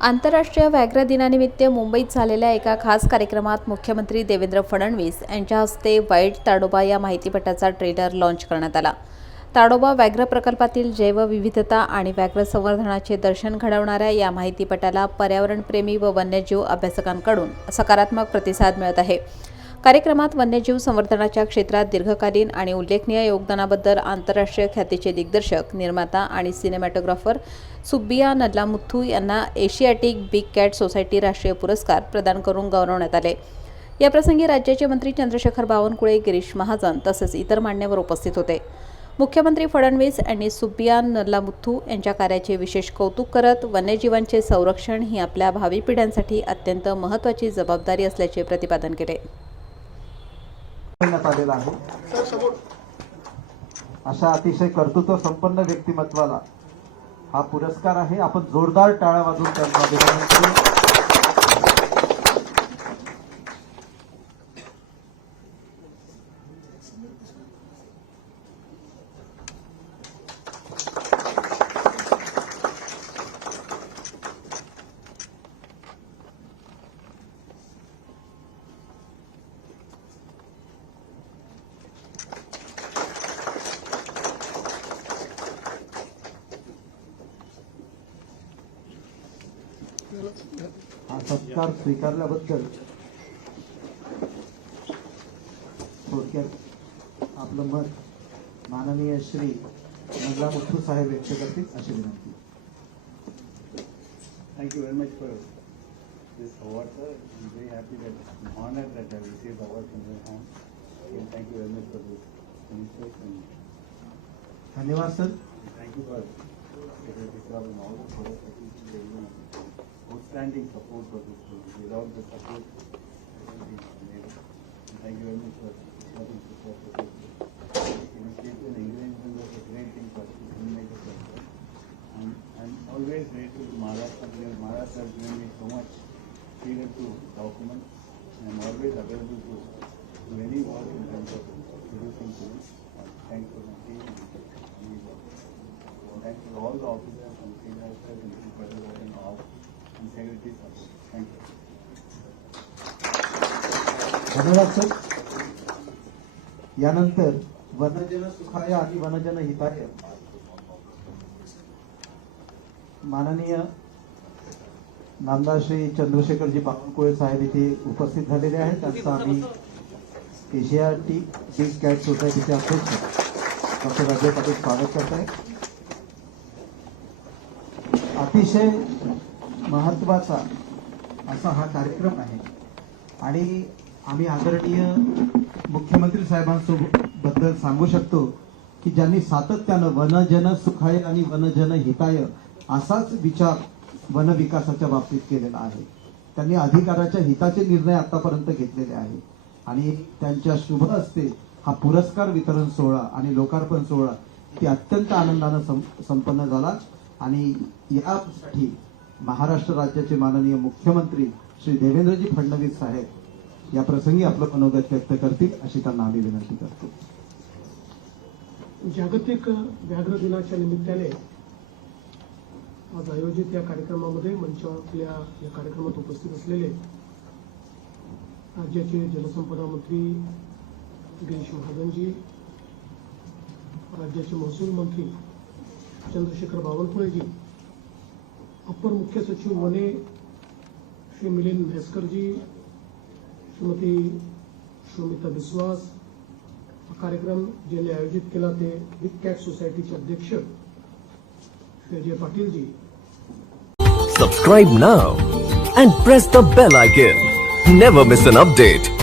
आंतरराष्ट्रीय व्याघ्र दिनानिमित्त मुंबईत झालेल्या एका खास कार्यक्रमात मुख्यमंत्री देवेंद्र फडणवीस यांच्या हस्ते वाईट ताडोबा या माहितीपटाचा ट्रेलर लॉन्च करण्यात आला. ताडोबा व्याघ्र प्रकल्पातील जैवविविधता आणि व्याघ्र संवर्धनाचे दर्शन घडवणाऱ्या या माहितीपटाला पर्यावरणप्रेमी व वन्यजीव अभ्यासकांकडून सकारात्मक प्रतिसाद मिळत आहे. कार्यक्रमात वन्यजीव संवर्धनाच्या क्षेत्रात दीर्घकालीन आणि उल्लेखनीय योगदानाबद्दल आंतरराष्ट्रीय ख्यातीचे दिग्दर्शक निर्माता आणि सिनेमॅटोग्राफर सुब्बिया नल्लामुथू यांना एशियाटिक बिग कॅट सोसायटी राष्ट्रीय पुरस्कार प्रदान करून गौरवण्यात आले. याप्रसंगी राज्याचे मंत्री चंद्रशेखर बावनकुळे गिरीश महाजन तसेच इतर मान्यवर उपस्थित होते. मुख्यमंत्री फडणवीस यांनी सुब्बिया नल्लामुथू यांच्या कार्याचे विशेष कौतुक करत वन्यजीवांचे संरक्षण ही आपल्या भावी पिढ्यांसाठी अत्यंत महत्त्वाची जबाबदारी असल्याचे प्रतिपादन केले. करण्यात आलेला आहे. अशा अतिशय कर्तृत्व संपन्न व्यक्तिमत्वाला हा पुरस्कार आहे. आपण जोरदार टाळ्या वाजून त्यांना हा सत्कार स्वीकारल्याबद्दल थोडक्यात आपलं मत माननीय श्री नगला मुथ्थू साहेब व्यक्त करतील अशी विनंती Thank you very much for this award, sir. I'm very happy that I'm honored that I received the award from your hand. And thank you very much for this initiative and धन्यवाद sir thank you for Secretary Club and all the products that you did. Outstanding support for this program. Without the support. And Thank you very much for supporting this initiative and engagement was a great thing for the filmmakers also. I'm, I'm always grateful to Maharashtra because Maharashtra has given me so much freedom to document. And I'm always available to do any work in धन्यवाद sir यानंतर वनजन सुखाय आणि वनजन हिताय. माननीय नामदार श्री चंद्रशेखरजी बावनकुळे साहेब इथे उपस्थित झालेले आहेत. त्यांचं आम्ही एशियाटिक बिग कॅट सोसायटीचे अध्यक्ष डॉक्टर राजे पाटील स्वागत करत आहे अतिशय महत्त्वाचा असा हा कार्यक्रम आहे. आणि आम्ही आदरणीय मुख्यमंत्री साहेबांसोबत बद्दल सांगू शकतो की ज्यांनी सातत्यानं वनजन सुखाय आणि वनजन हिताय असाच विचार वनविकासाच्या बाबतीत केलेला आहे. त्यांनी अधिकाराच्या हिताचे निर्णय आतापर्यंत घेतलेले आहे. आणि त्यांच्या शुभ असते हा पुरस्कार वितरण सोहळा आणि लोकार्पण सोहळा ती अत्यंत आनंदानं संपन्न झाला. आणि यासाठी महाराष्ट्र राज्याचे माननीय मुख्यमंत्री श्री देवेंद्रजी फडणवीस साहेब या प्रसंगी आपलं मनोगत व्यक्त करतील अशी त्यांना आम्ही विनंती करतो. जागतिक व्याघ्र दिनाच्या निमित्ताने आज आयोजित या कार्यक्रमामध्ये मंचावर या कार्यक्रमात उपस्थित असलेले राज्याचे जलसंपदा मंत्री गिरीश महाजनजी राज्याचे महसूल मंत्री चंद्रशेखर बावनकुळेजी अप्पर मुख्य सचिव वने श्री मिलिंद म्हैसकरजी श्रीमती शोमिता बिस्वास हा कार्यक्रम ज्यांनी आयोजित केला ते बिग कॅट सोसायटीचे अध्यक्ष श्री अजय पाटीलजी. Subscribe now and press the bell icon never miss an update